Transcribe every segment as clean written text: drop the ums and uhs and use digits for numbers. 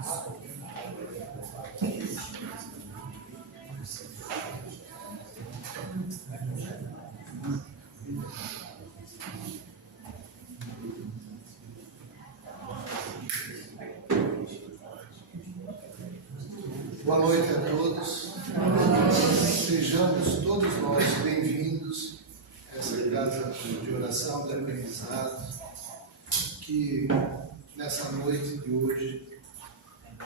Boa noite a todos. Sejamos todos nós bem-vindos a essa casa de oração, de aprendizado, que nessa noite de hoje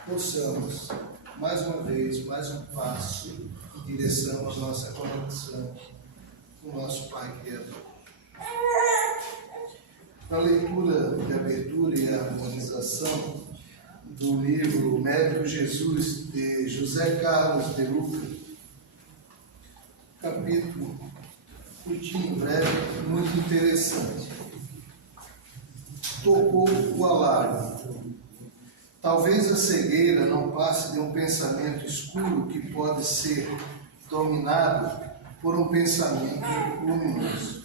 possamos, mais uma vez, mais um passo em direção à nossa conexão com o nosso Pai Criador. Na leitura de abertura e harmonização do livro Médico Jesus, de José Carlos de Luca, capítulo curtinho, breve, muito interessante. Tocou o alarme. Talvez a cegueira não passe de um pensamento escuro que pode ser dominado por um pensamento luminoso.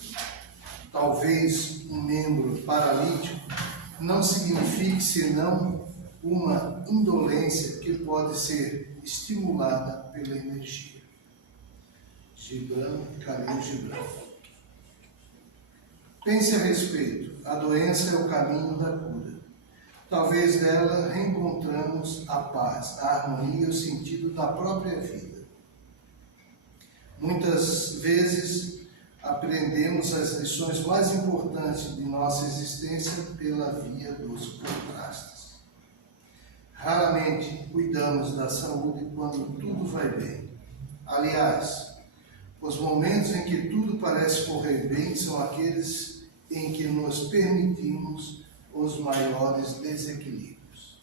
Talvez um membro paralítico não signifique senão uma indolência que pode ser estimulada pela energia. Khalil Gibran. Pense a respeito. A doença é o caminho da cura. Talvez dela reencontramos a paz, a harmonia e o sentido da própria vida. Muitas vezes aprendemos as lições mais importantes de nossa existência pela via dos contrastes. Raramente cuidamos da saúde quando tudo vai bem. Aliás, os momentos em que tudo parece correr bem são aqueles em que nos permitimos os maiores desequilíbrios.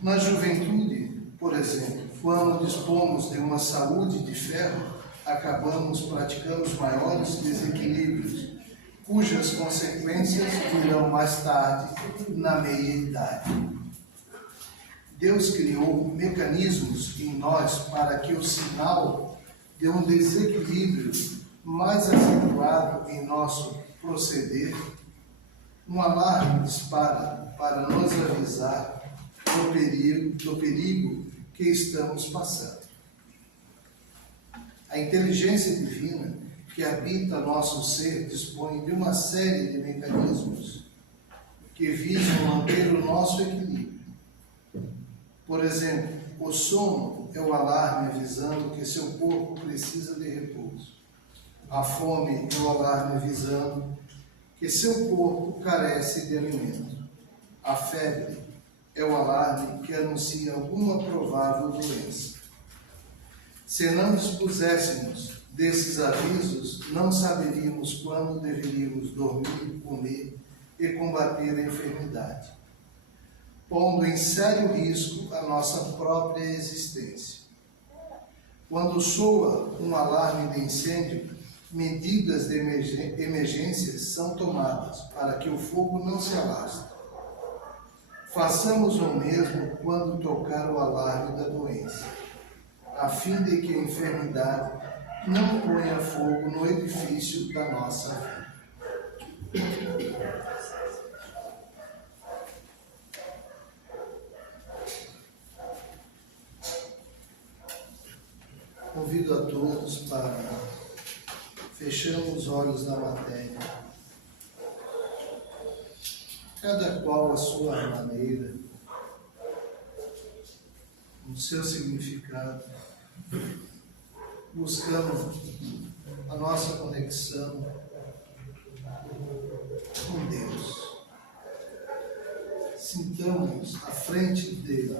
Na juventude, por exemplo, quando dispomos de uma saúde de ferro, acabamos praticando os maiores desequilíbrios, cujas consequências virão mais tarde, na meia-idade. Deus criou mecanismos em nós para que o sinal de um desequilíbrio mais acentuado em nosso proceder, um alarme dispara para nos avisar do perigo que estamos passando. A inteligência divina que habita nosso ser dispõe de uma série de mecanismos que visam manter o nosso equilíbrio. Por exemplo, o sono é o alarme avisando que seu corpo precisa de repouso. A fome é o alarme avisando que seu corpo carece de alimento. A febre é o alarme que anuncia alguma provável doença. Se não dispuséssemos desses avisos, não saberíamos quando deveríamos dormir, comer e combater a enfermidade, pondo em sério risco a nossa própria existência. Quando soa um alarme de incêndio, medidas de emergência são tomadas para que o fogo não se alastre. Façamos o mesmo quando tocar o alarme da doença, a fim de que a enfermidade não ponha fogo no edifício da nossa vida. Convido a todos para fecharmos os olhos na matéria, cada qual a sua maneira, o seu significado, buscando a nossa conexão com Deus. Sintamos à frente dele,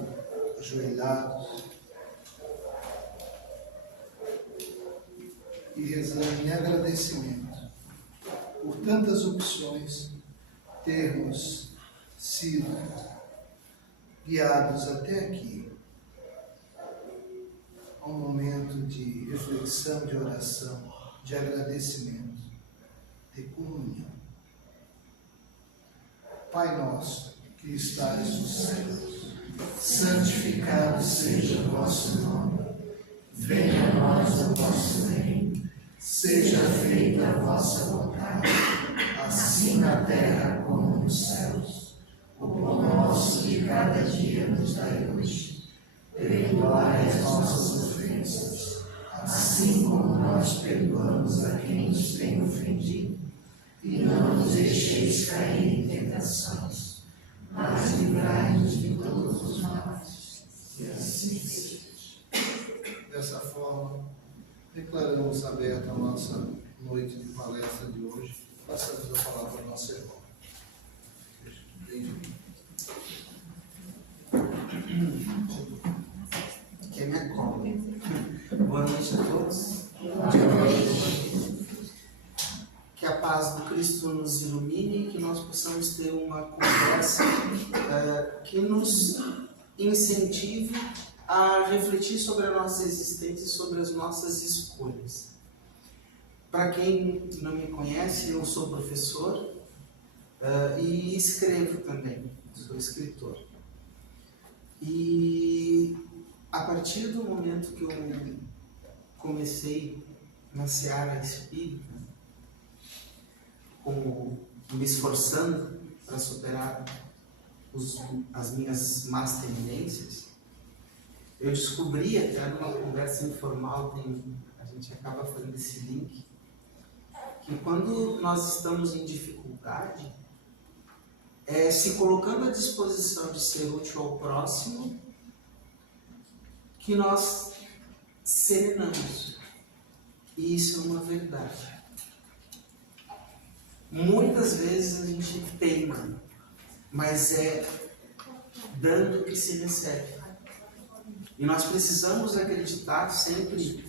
ajoelhados, e rezando em agradecimento por tantas opções termos sido guiados até aqui, a um momento de reflexão, de oração, de agradecimento, de comunhão. Pai nosso, que estais nos céus, santificado seja o vosso nome. Venha a nós o vosso reino. Seja feita a vossa vontade, assim na terra como nos céus. O pão nosso Declaramos aberta a nossa noite de palestra de hoje. Passamos a palavra ao nosso irmão. Que me acompanhe. Boa noite a todos. Que a paz do Cristo nos ilumine e que nós possamos ter uma conversa que nos incentive a refletir sobre a nossa existência e sobre as nossas escolhas. Para quem não me conhece, eu sou professor e escrevo também, sou escritor. E a partir do momento que eu comecei na seara espírita, me esforçando para superar as minhas más tendências, eu descobri, até numa conversa informal, a gente acaba fazendo esse link, que quando nós estamos em dificuldade, se colocando à disposição de ser útil ao próximo, que nós serenamos. E isso é uma verdade. Muitas vezes a gente teima, mas é dando que se recebe. E nós precisamos acreditar sempre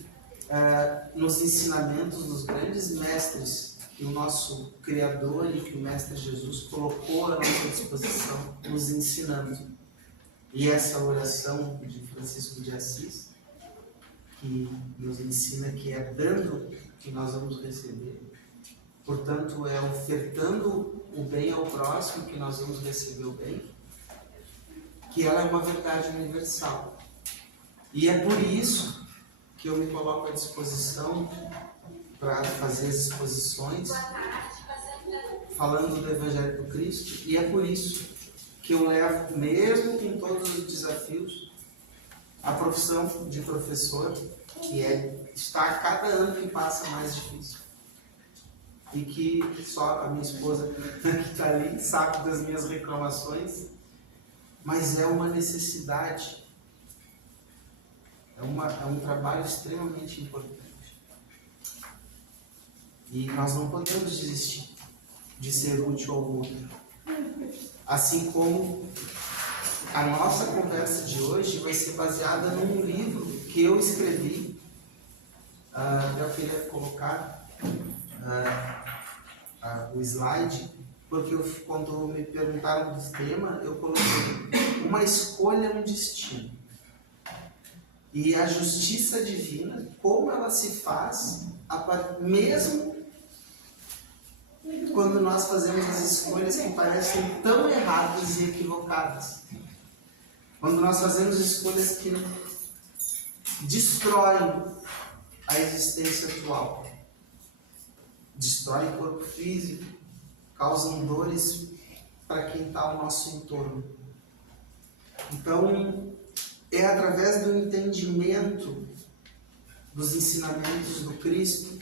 nos ensinamentos dos grandes mestres que o nosso Criador e que o Mestre Jesus colocou à nossa disposição, nos ensinando. E essa oração de Francisco de Assis, que nos ensina que é dando que nós vamos receber. Portanto, é ofertando o bem ao próximo que nós vamos receber o bem, que ela é uma verdade universal. E é por isso que eu me coloco à disposição para fazer as exposições falando do Evangelho do Cristo, e é por isso que eu levo, mesmo com todos os desafios, a profissão de professor, que está a cada ano que passa mais difícil. E que só a minha esposa que está ali sabe das minhas reclamações, mas é uma necessidade. É um trabalho extremamente importante. E nós não podemos desistir de ser útil ao outro. Assim como a nossa conversa de hoje vai ser baseada num livro que eu escrevi. Eu queria colocar o slide, porque quando me perguntaram do tema, eu coloquei uma escolha, um destino. E a justiça divina, como ela se faz, mesmo quando nós fazemos as escolhas que parecem tão erradas e equivocadas. Quando nós fazemos escolhas que destroem a existência atual. Destroem o corpo físico, causam dores para quem está ao nosso entorno. Então, é através do entendimento dos ensinamentos do Cristo,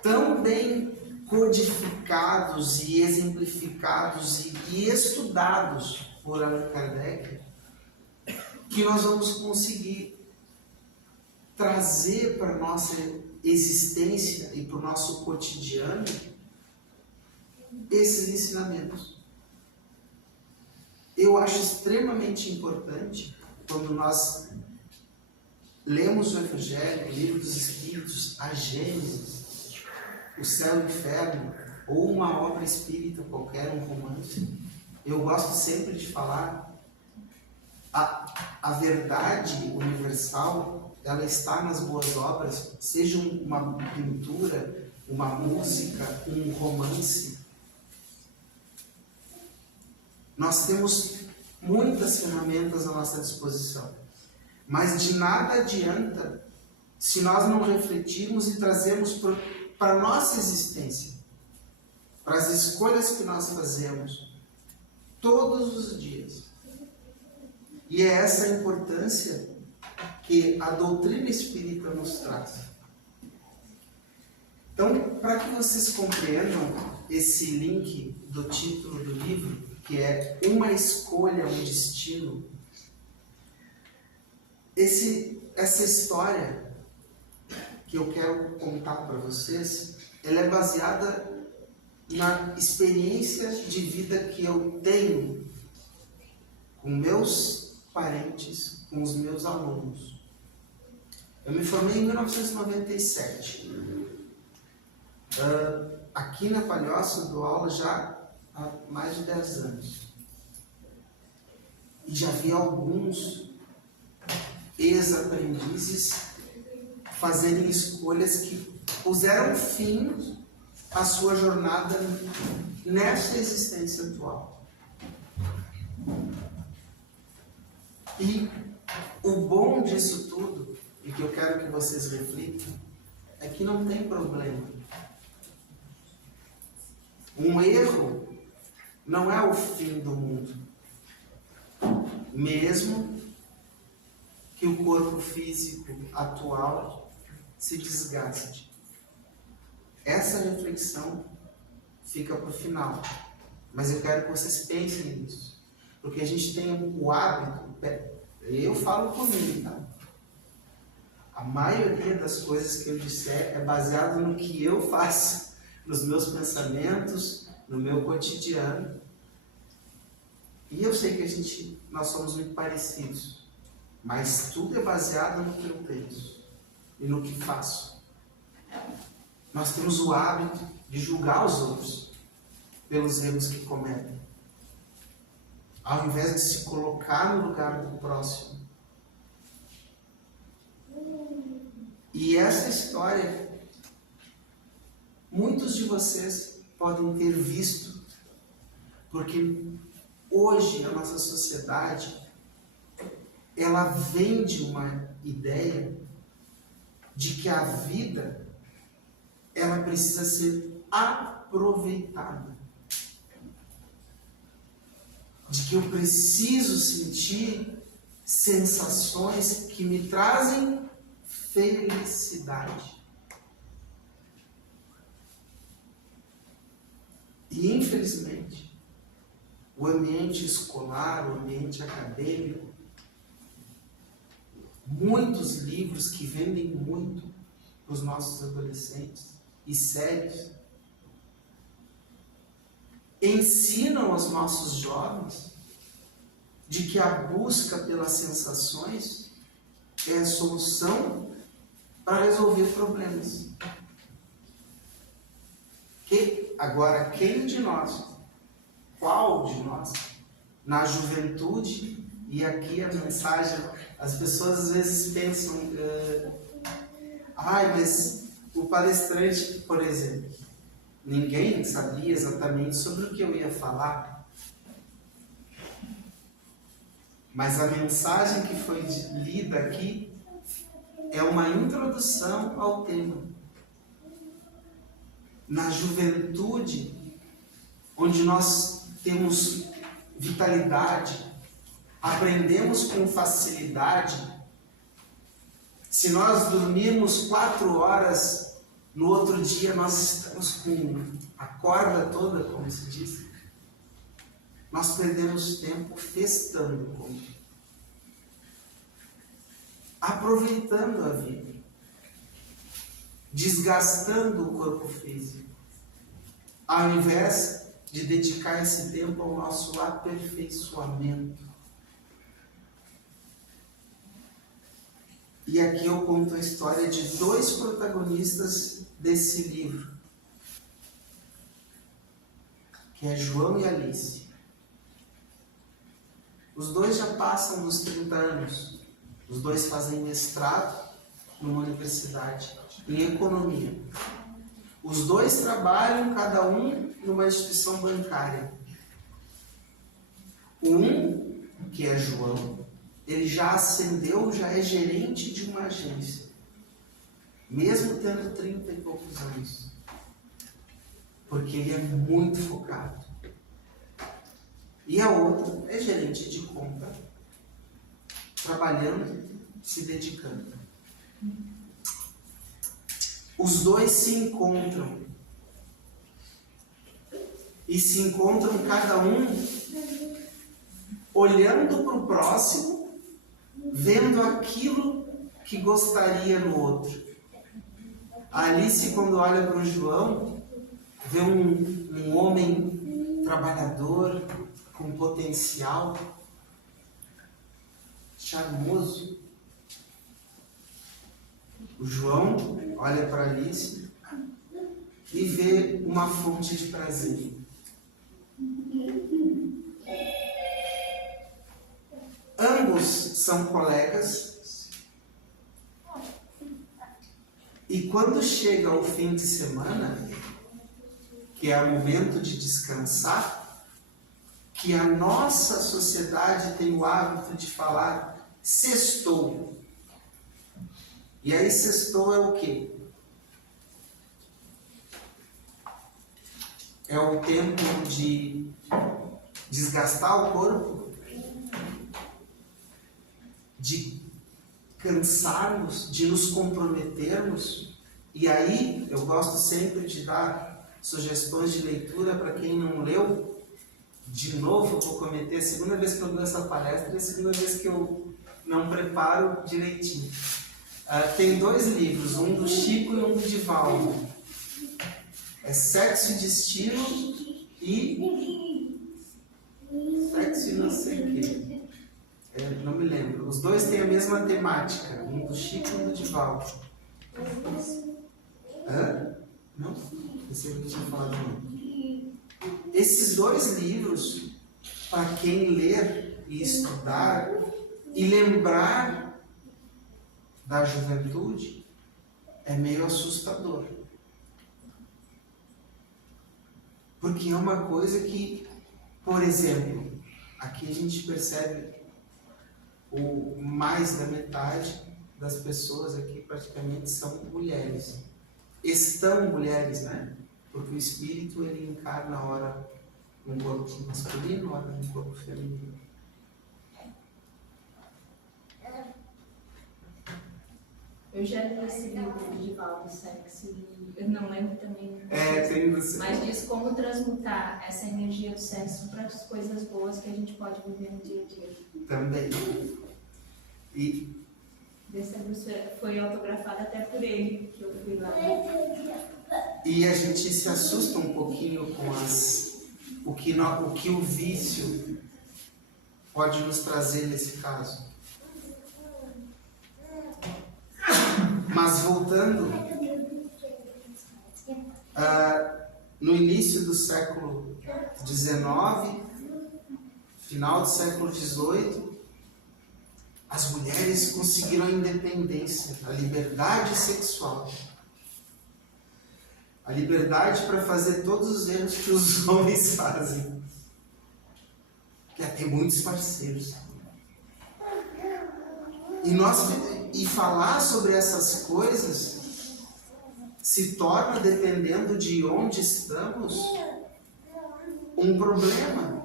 tão bem codificados e exemplificados e estudados por Allan Kardec, que nós vamos conseguir trazer para a nossa existência e para o nosso cotidiano esses ensinamentos. Eu acho extremamente importante quando nós lemos o Evangelho, o Livro dos Espíritos, a Gênesis, o Céu e o Inferno, ou uma obra espírita qualquer, um romance. Eu gosto sempre de falar a verdade universal, ela está nas boas obras, seja uma pintura, uma música, um romance. Nós temos muitas ferramentas à nossa disposição, mas de nada adianta se nós não refletirmos e trazermos para a nossa existência, para as escolhas que nós fazemos todos os dias. E é essa a importância que a doutrina espírita nos traz. Então, para que vocês compreendam esse link do título do livro, que é Uma Escolha, um Destino, essa história que eu quero contar para vocês, ela é baseada na experiência de vida que eu tenho com meus parentes, com os meus alunos. Eu me formei em 1997. Aqui na Palhoça eu dou aula já há mais de 10 anos. E já vi alguns ex-aprendizes fazerem escolhas que puseram fim à sua jornada nessa existência atual. E o bom disso tudo, e que eu quero que vocês reflitam, é que não tem problema. Um erro não é o fim do mundo, mesmo que o corpo físico atual se desgaste. Essa reflexão fica para o final, mas eu quero que vocês pensem nisso, porque a gente tem o hábito, eu falo por mim, tá? A maioria das coisas que eu disser é baseado no que eu faço, nos meus pensamentos, no meu cotidiano. E eu sei que nós somos muito parecidos, mas tudo é baseado no que eu penso e no que faço. Nós temos o hábito de julgar os outros pelos erros que cometem, ao invés de se colocar no lugar do próximo. E essa história, muitos de vocês podem ter visto, porque hoje a nossa sociedade, ela vende uma ideia de que a vida, ela precisa ser aproveitada. De que eu preciso sentir sensações que me trazem felicidade. E infelizmente, o ambiente escolar, o ambiente acadêmico, muitos livros que vendem muito para os nossos adolescentes e séries ensinam aos nossos jovens de que a busca pelas sensações é a solução para resolver problemas. Agora, quem de nós, qual de nós, na juventude, e aqui a mensagem, as pessoas às vezes pensam, mas o palestrante, por exemplo, ninguém sabia exatamente sobre o que eu ia falar, mas a mensagem que foi lida aqui é uma introdução ao tema. Na juventude, onde nós temos vitalidade, aprendemos com facilidade. Se nós dormirmos 4 horas, no outro dia nós estamos com a corda toda, como se diz. Nós perdemos tempo festando, aproveitando a vida, desgastando o corpo físico, ao invés de dedicar esse tempo ao nosso aperfeiçoamento. E aqui eu conto a história de 2 protagonistas desse livro, que é João e Alice. Os 2 já passam dos 30 anos. Os 2 fazem mestrado numa universidade em economia. Os 2 trabalham, cada um, numa instituição bancária. Um, que é João, ele já ascendeu, já é gerente de uma agência, mesmo tendo 30 e poucos anos, porque ele é muito focado. E a outra é gerente de compra, trabalhando, se dedicando. Os 2 se encontram, e se encontram cada um olhando para o próximo, vendo aquilo que gostaria no outro. A Alice, quando olha para o João, vê um homem trabalhador, com potencial, charmoso. O João olha para Alice e vê uma fonte de prazer. Ambos são colegas. E quando chega o fim de semana, que é o momento de descansar, que a nossa sociedade tem o hábito de falar sextou. E aí sextou é o quê? É o tempo de desgastar o corpo, de cansarmos, de nos comprometermos. E aí eu gosto sempre de dar sugestões de leitura para quem não leu. De novo, eu vou cometer a segunda vez que eu dou essa palestra e a segunda vez que eu não preparo direitinho. Tem 2 livros, um do Chico e um do Divaldo. É Sexo e Destino e Sexo e não sei o quê. Não me lembro. Os 2 têm a mesma temática, um do Chico e um do Divaldo. Não? Pensei que eu tinha falado não. Esses 2 livros, para quem ler e estudar e lembrar da juventude, é meio assustador. Porque é uma coisa que, por exemplo, aqui a gente percebe mais da metade das pessoas aqui praticamente são mulheres. Estão mulheres, né? Porque o espírito ele encarna ora um corpo masculino, ora um corpo feminino. Eu já li esse livro de Divaldo, Sexo, e eu não lembro também. Tem você. Mas diz como transmutar essa energia do sexo para as coisas boas que a gente pode viver no dia a dia. Também. E Desse livro foi autografado até por ele, que eu fui lá. E a gente se assusta um pouquinho com o que o vício pode nos trazer nesse caso. Mas voltando, no início do século XIX, final do século XVIII, as mulheres conseguiram a independência, a liberdade sexual. A liberdade para fazer todos os erros que os homens fazem. Que é ter muitos parceiros. E falar sobre essas coisas se torna, dependendo de onde estamos, um problema.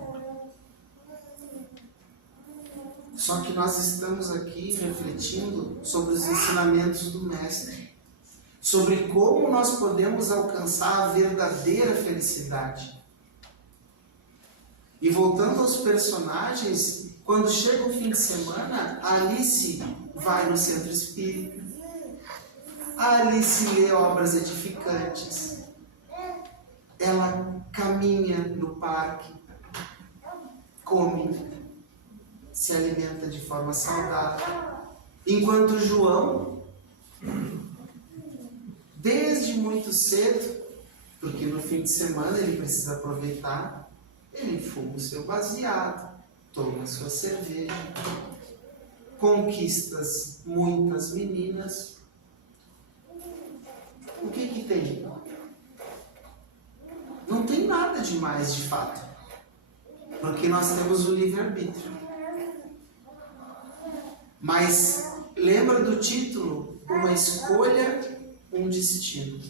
Só que nós estamos aqui refletindo sobre os ensinamentos do Mestre. Sobre como nós podemos alcançar a verdadeira felicidade. E voltando aos personagens, quando chega o fim de semana, a Alice vai no centro espírita. A Alice lê obras edificantes. Ela caminha no parque, come, se alimenta de forma saudável. Enquanto João, desde muito cedo, porque no fim de semana ele precisa aproveitar, ele fuma o seu baseado, toma a sua cerveja, conquistas muitas meninas. O que tem? Não tem nada demais de fato, porque nós temos o livre-arbítrio. Mas lembra do título? Uma escolha, um destino.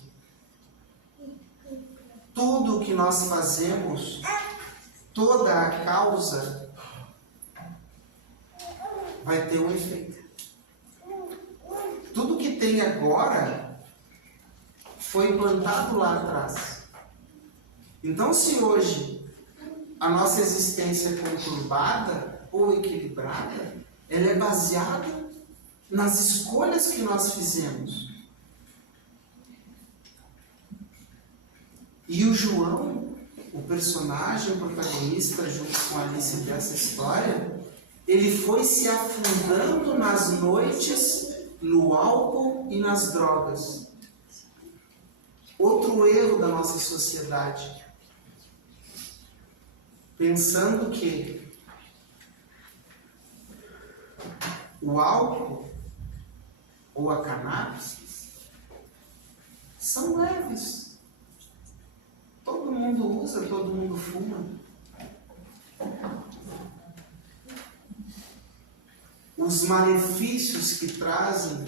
Tudo o que nós fazemos, toda a causa, vai ter um efeito. Tudo que tem agora foi plantado lá atrás. Então, se hoje a nossa existência é conturbada ou equilibrada, ela é baseada nas escolhas que nós fizemos. E o João, o personagem protagonista junto com a Alice dessa história, ele foi se afundando nas noites, no álcool e nas drogas. Outro erro da nossa sociedade. Pensando que o álcool ou a cannabis são leves. Todo mundo usa, todo mundo fuma. Os malefícios que trazem,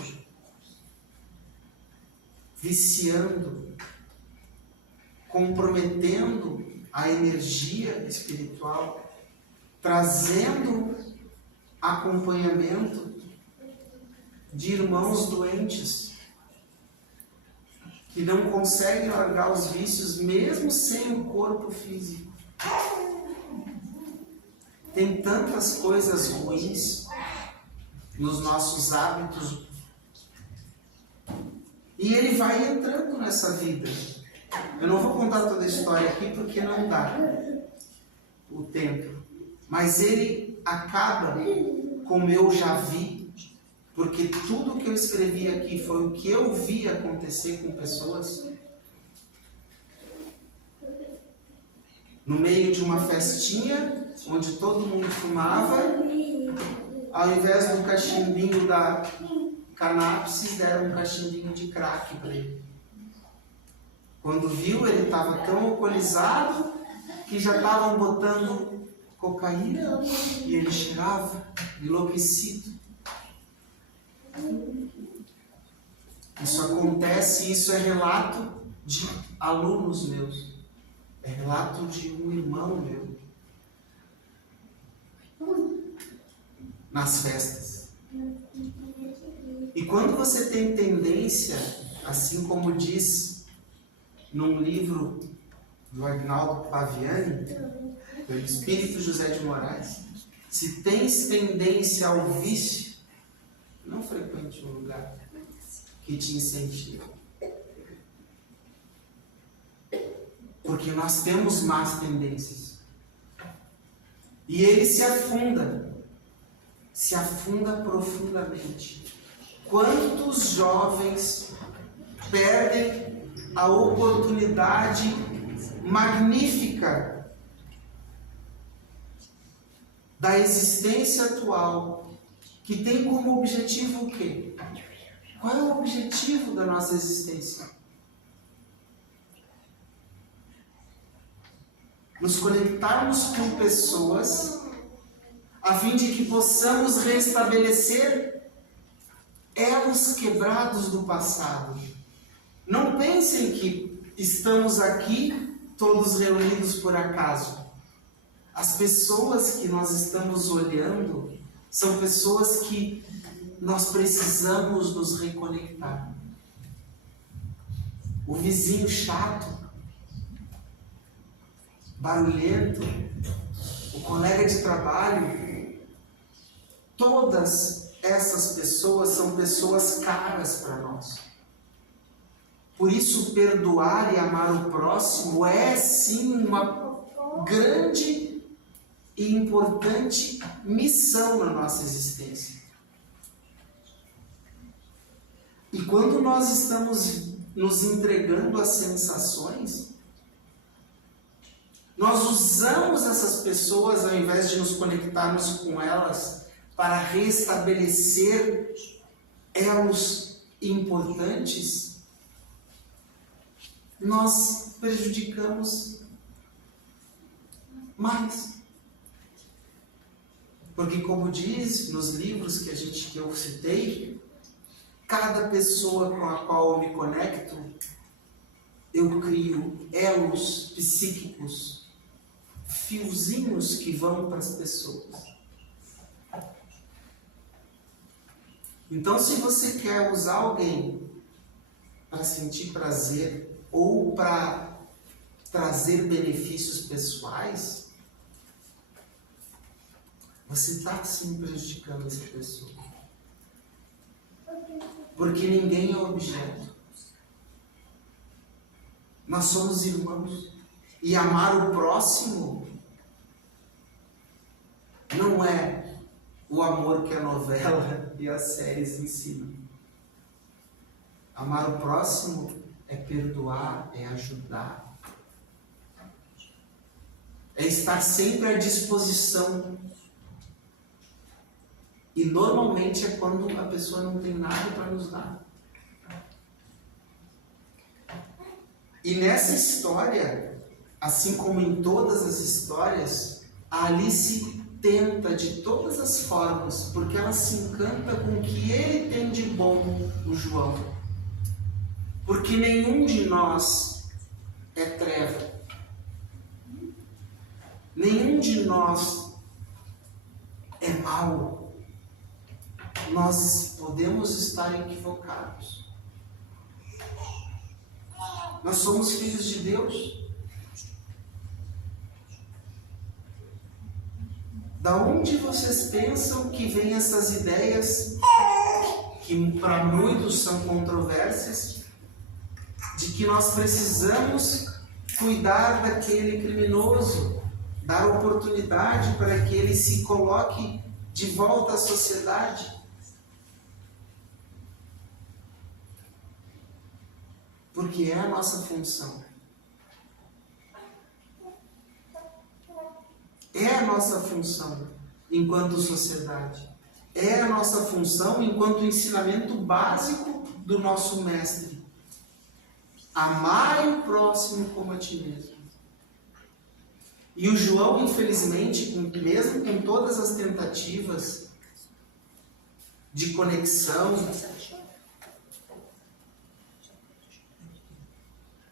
viciando, comprometendo a energia espiritual, trazendo acompanhamento de irmãos doentes que não conseguem largar os vícios mesmo sem o corpo físico. Tem tantas coisas ruins nos nossos hábitos e ele vai entrando nessa vida. Eu não vou contar toda a história aqui porque não dá o tempo, mas ele acaba como eu já vi, porque tudo que eu escrevi aqui foi o que eu vi acontecer com pessoas. No meio de uma festinha, onde todo mundo fumava, ao invés do cachimbinho da cannabis, deram um cachimbinho de crack para ele. Quando viu, ele estava tão alcoolizado que já estavam botando cocaína e ele cheirava, enlouquecido. Isso acontece, isso é relato de alunos meus, é relato de um irmão meu nas festas. E quando você tem tendência, assim como diz num livro do Agnaldo Paviani, do Espírito José de Moraes, se tens tendência ao vício, não frequente um lugar que te incentiva. Porque nós temos más tendências. E ele se afunda profundamente. Quantos jovens perdem a oportunidade magnífica da existência atual, que tem como objetivo o quê? Qual é o objetivo da nossa existência? Nos conectarmos com pessoas a fim de que possamos restabelecer elos quebrados do passado. Não pensem que estamos aqui todos reunidos por acaso. As pessoas que nós estamos olhando são pessoas que nós precisamos nos reconectar. O vizinho chato, barulhento, o colega de trabalho, todas essas pessoas são pessoas caras para nós. Por isso, perdoar e amar o próximo é sim uma grande e importante missão na nossa existência. E quando nós estamos nos entregando às sensações, nós usamos essas pessoas ao invés de nos conectarmos com elas para restabelecer elos importantes, nós prejudicamos mais. Porque, como diz nos livros que eu citei, cada pessoa com a qual eu me conecto, eu crio elos psíquicos, fiozinhos que vão para as pessoas. Então, se você quer usar alguém para sentir prazer ou para trazer benefícios pessoais, você está sim prejudicando essa pessoa. Porque ninguém é objeto. Nós somos irmãos. E amar o próximo não é o amor que a novela e as séries ensinam. Amar o próximo é perdoar, é ajudar. É estar sempre à disposição. E normalmente é quando a pessoa não tem nada para nos dar. E nessa história, assim como em todas as histórias, a Alice tenta de todas as formas, porque ela se encanta com o que ele tem de bom, o João. Porque nenhum de nós é treva. Nenhum de nós é mau. Nós podemos estar equivocados. Nós somos filhos de Deus. Da onde vocês pensam que vêm essas ideias, que para muitos são controvérsias, de que nós precisamos cuidar daquele criminoso, dar oportunidade para que ele se coloque de volta à sociedade? Porque é a nossa função. É a nossa função enquanto sociedade. É a nossa função enquanto ensinamento básico do nosso mestre. Amar o próximo como a ti mesmo. E o João, infelizmente, mesmo com todas as tentativas de conexão,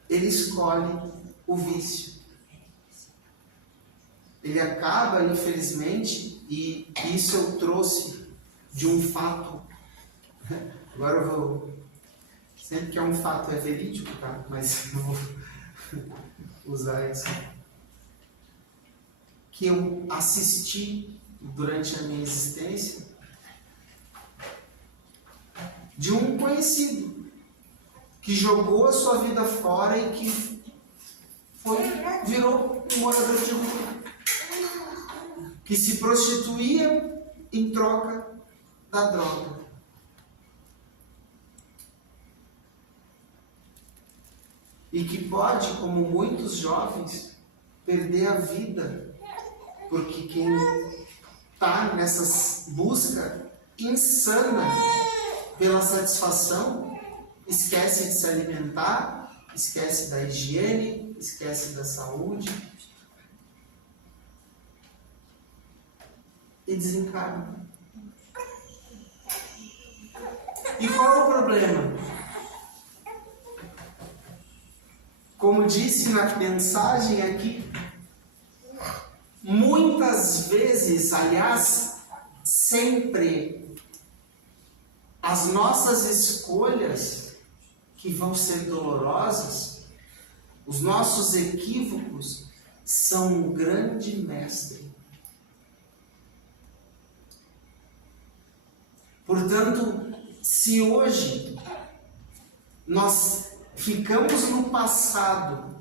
ele escolhe o vício. Ele acaba, infelizmente, e isso eu trouxe de um fato. Agora eu vou... Sempre que é um fato é verídico, tá? Mas eu vou usar isso. Que eu assisti durante a minha existência de um conhecido que jogou a sua vida fora e que virou um morador de rua, que se prostituía em troca da droga. E que pode, como muitos jovens, perder a vida, porque quem está nessa busca insana pela satisfação, esquece de se alimentar, esquece da higiene, esquece da saúde e desencarna. E qual é o problema? Como disse na mensagem aqui, muitas vezes, aliás, sempre, as nossas escolhas que vão ser dolorosas, os nossos equívocos, são um grande mestre. Portanto, se hoje nós ficamos no passado,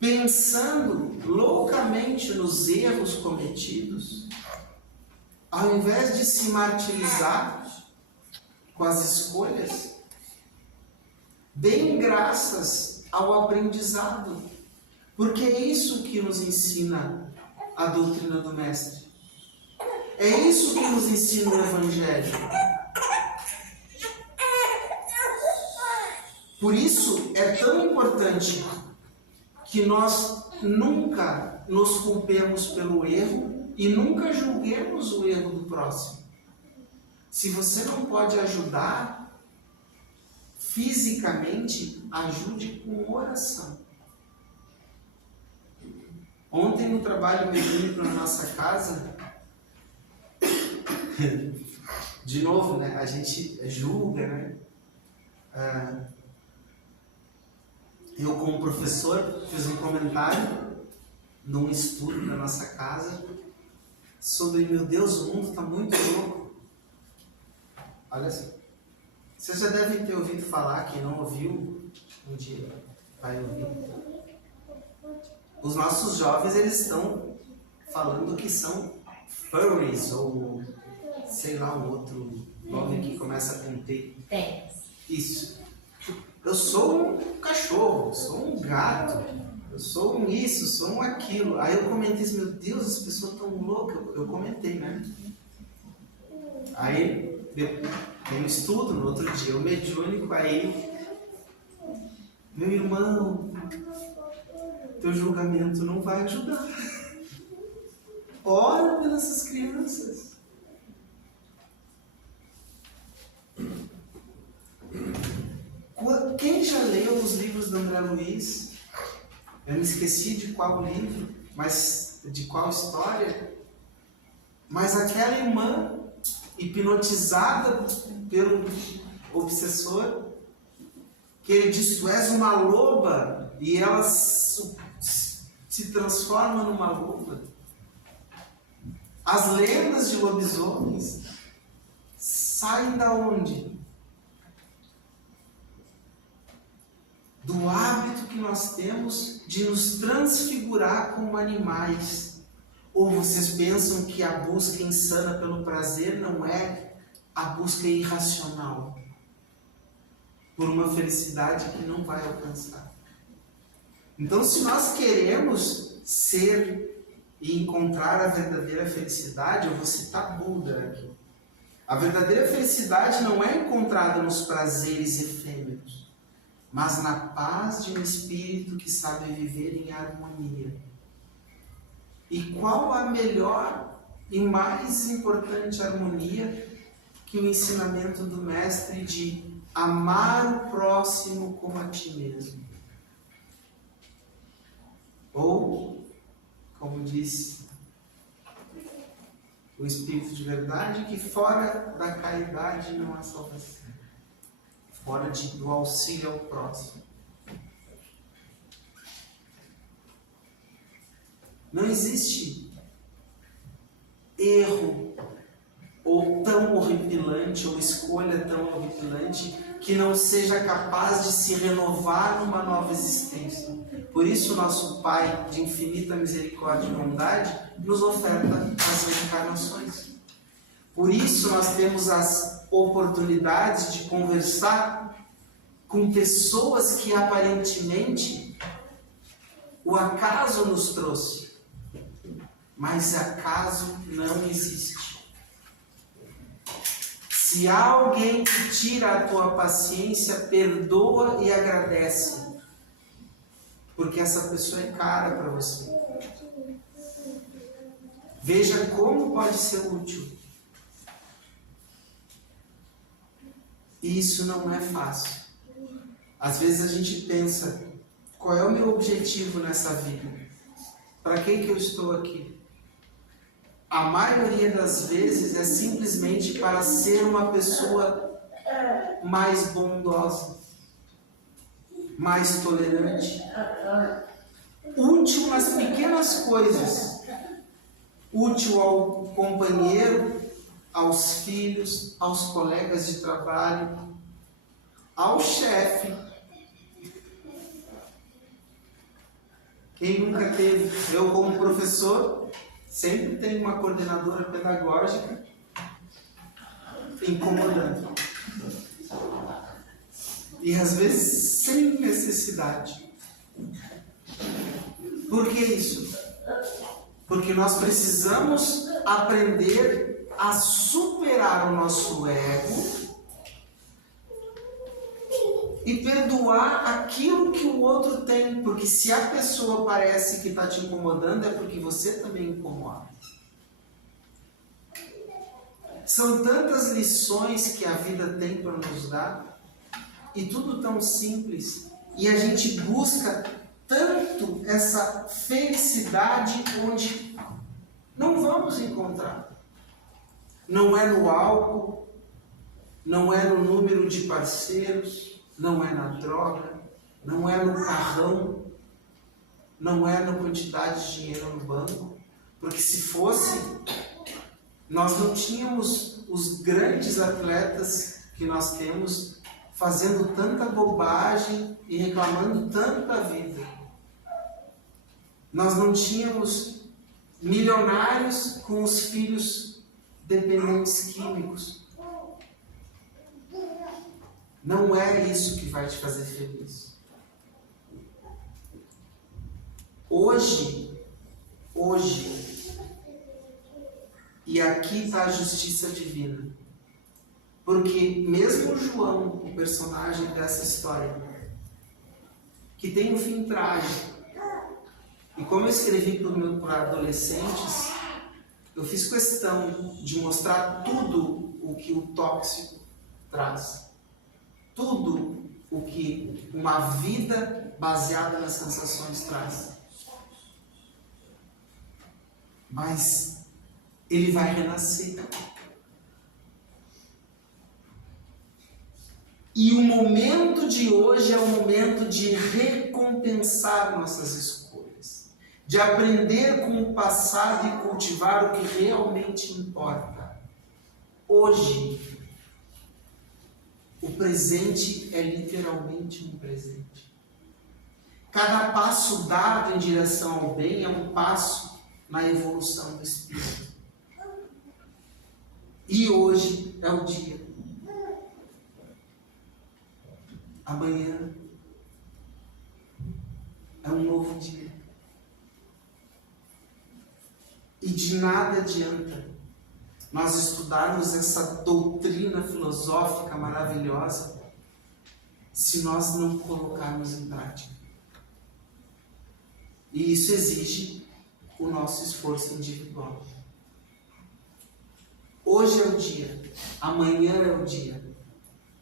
pensando loucamente nos erros cometidos, ao invés de se martirizar com as escolhas, deem graças ao aprendizado, porque é isso que nos ensina a doutrina do Mestre. É isso que nos ensina o Evangelho. Por isso é tão importante que nós nunca nos culpemos pelo erro e nunca julguemos o erro do próximo. Se você não pode ajudar fisicamente, ajude com oração. Ontem no trabalho mediúnico na nossa casa, de novo, né, a gente julga, né? Eu, como professor, fiz um comentário num estudo na nossa casa sobre, meu Deus, o mundo está muito louco. Olha só, vocês já devem ter ouvido falar, quem não ouviu, um dia, vai ouvir. Os nossos jovens, eles estão falando que são furries, ou sei lá, um outro nome que começa com T. Isso. Eu sou um cachorro, sou um gato, eu sou um isso, sou um aquilo. Aí eu comentei assim, meu Deus, as pessoas estão loucas. Eu comentei, né? Aí tem um estudo no outro dia, o mediúnico, aí, meu irmão, teu julgamento não vai ajudar. Ora pelas essas crianças. Quem já leu os livros do André Luiz? Eu me esqueci de qual livro, mas de qual história. Mas aquela irmã, hipnotizada pelo obsessor, que ele diz, tu és uma loba, e ela se transforma numa loba. As lendas de lobisomens saem da onde? Do hábito que nós temos de nos transfigurar como animais. Ou vocês pensam que a busca insana pelo prazer não é a busca irracional por uma felicidade que não vai alcançar? Então, se nós queremos ser e encontrar a verdadeira felicidade, eu vou citar Buda aqui. A verdadeira felicidade não é encontrada nos prazeres efêmeros, mas na paz de um espírito que sabe viver em harmonia. E qual a melhor e mais importante harmonia que o ensinamento do Mestre de amar o próximo como a ti mesmo? Ou, como disse o Espírito de Verdade, que fora da caridade não há salvação. Fora do auxílio ao próximo. Não existe erro ou tão horripilante, ou escolha tão horripilante, que não seja capaz de se renovar numa nova existência. Por isso, nosso Pai, de infinita misericórdia e bondade, nos oferta as encarnações. Por isso, nós temos as oportunidades de conversar com pessoas que aparentemente o acaso nos trouxe. Mas acaso não existe. Se há alguém que tira a tua paciência, perdoa e agradece. Porque essa pessoa é cara para você. Veja como pode ser útil. E isso não é fácil. Às vezes a gente pensa, qual é o meu objetivo nessa vida? Para que eu estou aqui? A maioria das vezes é simplesmente para ser uma pessoa mais bondosa, mais tolerante, útil nas pequenas coisas, útil ao companheiro, aos filhos, aos colegas de trabalho, ao chefe. Quem nunca teve? Eu, como professor, sempre tenho uma coordenadora pedagógica incomodando. E às vezes sem necessidade. Por que isso? Porque nós precisamos aprender a superar o nosso ego e perdoar aquilo que o outro tem. Porque se a pessoa parece que está te incomodando, é porque você também incomoda. São tantas lições que a vida tem para nos dar, e tudo tão simples, e a gente busca tanto essa felicidade onde não vamos encontrar. Não é no álcool, não é no número de parceiros, não é na droga, não é no carrão, não é na quantidade de dinheiro no banco, porque se fosse, nós não tínhamos os grandes atletas que nós temos fazendo tanta bobagem e reclamando tanto da vida. Nós não tínhamos milionários com os filhos dependentes químicos. Não é isso que vai te fazer feliz. Hoje, e aqui está a justiça divina. Porque mesmo João, o personagem dessa história, que tem um fim trágico, e como eu escrevi para adolescentes, eu fiz questão de mostrar tudo o que o tóxico traz. Tudo o que uma vida baseada nas sensações traz. Mas ele vai renascer. E o momento de hoje é o momento de recompensar nossas escolhas, de aprender com o passado e cultivar o que realmente importa. Hoje, o presente é literalmente um presente. Cada passo dado em direção ao bem é um passo na evolução do espírito. E hoje é o dia. Amanhã é um novo dia. E de nada adianta nós estudarmos essa doutrina filosófica maravilhosa se nós não colocarmos em prática. E isso exige o nosso esforço individual. Hoje é o dia, amanhã é o dia.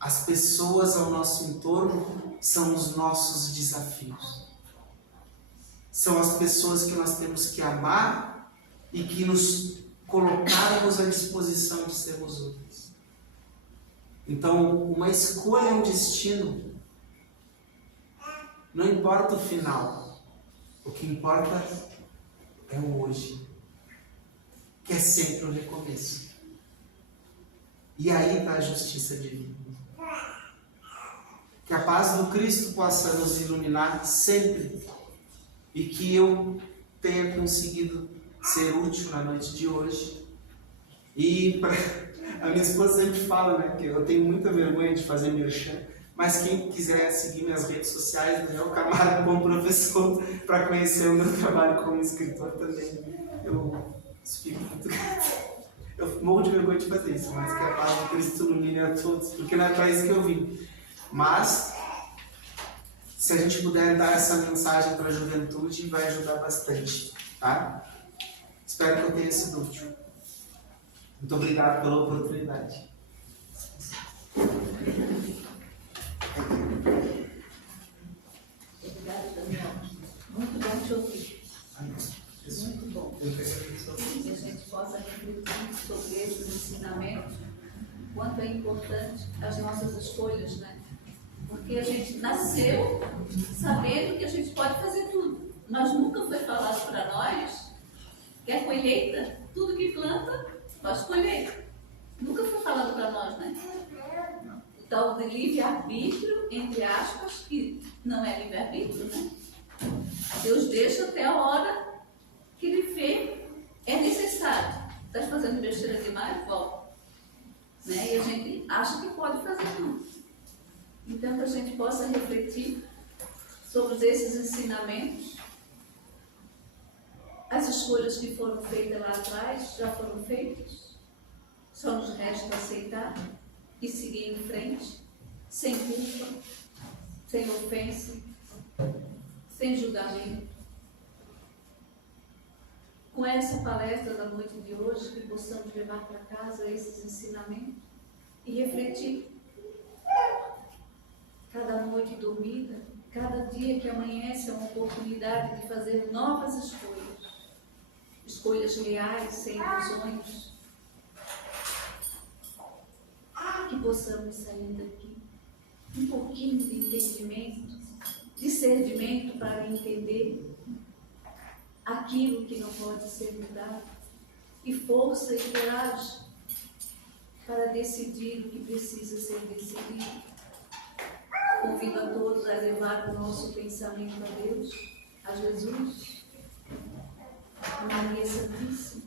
As pessoas ao nosso entorno são os nossos desafios. São as pessoas que nós temos que amar e que nos colocarmos à disposição de sermos úteis. Então, uma escolha é um destino. Não importa o final. O que importa é o hoje, que é sempre o recomeço. E aí está a justiça divina. Que a paz do Cristo possa nos iluminar sempre e que eu tenha conseguido ser útil na noite de hoje. E a minha esposa sempre fala, né, que eu tenho muita vergonha de fazer merchan, mas quem quiser seguir minhas redes sociais, Daniel Camargo como professor, para conhecer o meu trabalho como escritor também, eu fico muito eu morro de vergonha de fazer isso, mas que a paz do Cristo ilumine a todos, porque não é para isso que eu vim. Mas, se a gente puder dar essa mensagem para a juventude, vai ajudar bastante, tá? Espero que eu tenha sido útil. Muito obrigado pela oportunidade. Obrigada, Daniel. Muito bom te ouvir. Muito bom. Que a gente possa refletir sobre esses ensinamentos, quanto é importante as nossas escolhas, né? Porque a gente nasceu sabendo que a gente pode fazer tudo. Mas nunca foi falado para nós que a colheita, tudo que planta, faz colheita. Nunca foi falado para nós, né? Então, de livre-arbítrio, entre aspas, que não é livre-arbítrio, né? Deus deixa até a hora que ele vê é necessário. Está fazendo besteira demais? Volta. Né? E a gente acha que pode fazer tudo. Então, que a gente possa refletir sobre esses ensinamentos. As escolhas que foram feitas lá atrás já foram feitas. Só nos resta aceitar e seguir em frente, sem culpa, sem ofensa, sem julgamento. Com essa palestra da noite de hoje, que possamos levar para casa esses ensinamentos e refletir. Cada noite dormida, cada dia que amanhece é uma oportunidade de fazer novas escolhas. Escolhas reais, sem ilusões. Que possamos sair daqui um pouquinho de entendimento, discernimento para entender aquilo que não pode ser mudado, e força e coragem para decidir o que precisa ser decidido. Convido a todos a levar o nosso pensamento a Deus, a Jesus, a Maria Santíssima,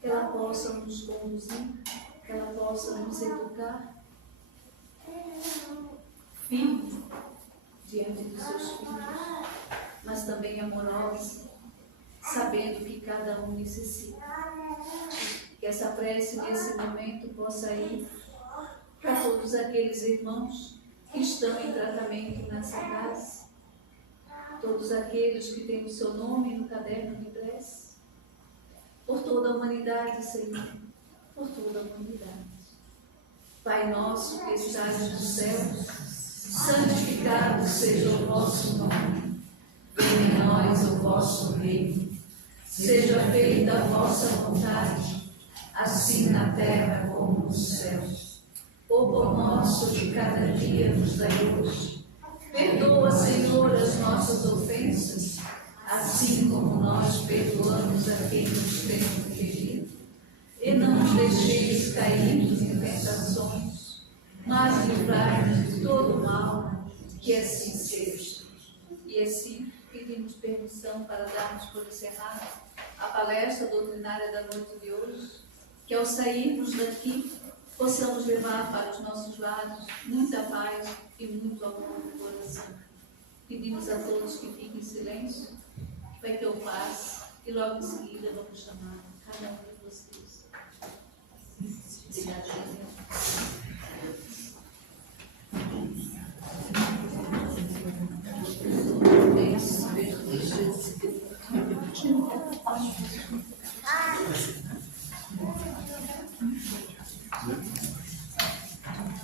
que ela possa nos conduzir, que ela possa nos educar, firme diante dos seus filhos, mas também amorosa, sabendo que cada um necessita. Que essa prece nesse momento possa ir para todos aqueles irmãos que estão em tratamento nessa casa, todos aqueles que têm o seu nome no caderno de prece, por toda a humanidade, Senhor, por toda a humanidade. Pai nosso que estás nos céus, santificado seja o vosso nome. Venha a nós o vosso reino. Seja feita a vossa vontade, assim na terra como nos céus. O pão nosso de cada dia nos dai hoje. Perdoa, Senhor, as nossas ofensas, assim como nós perdoamos a quem nos tem ofendido. E não nos deixeis cair em tentações, mas livrai-nos de todo mal, que assim seja. E assim pedimos permissão para darmos por encerrada a palestra doutrinária da noite de hoje, que ao sairmos daqui possamos levar para os nossos lares muita paz e muito amor no coração. Pedimos a todos que fiquem em silêncio, para que eu passe e logo em seguida vamos chamar cada um de vocês. Obrigada, Deus.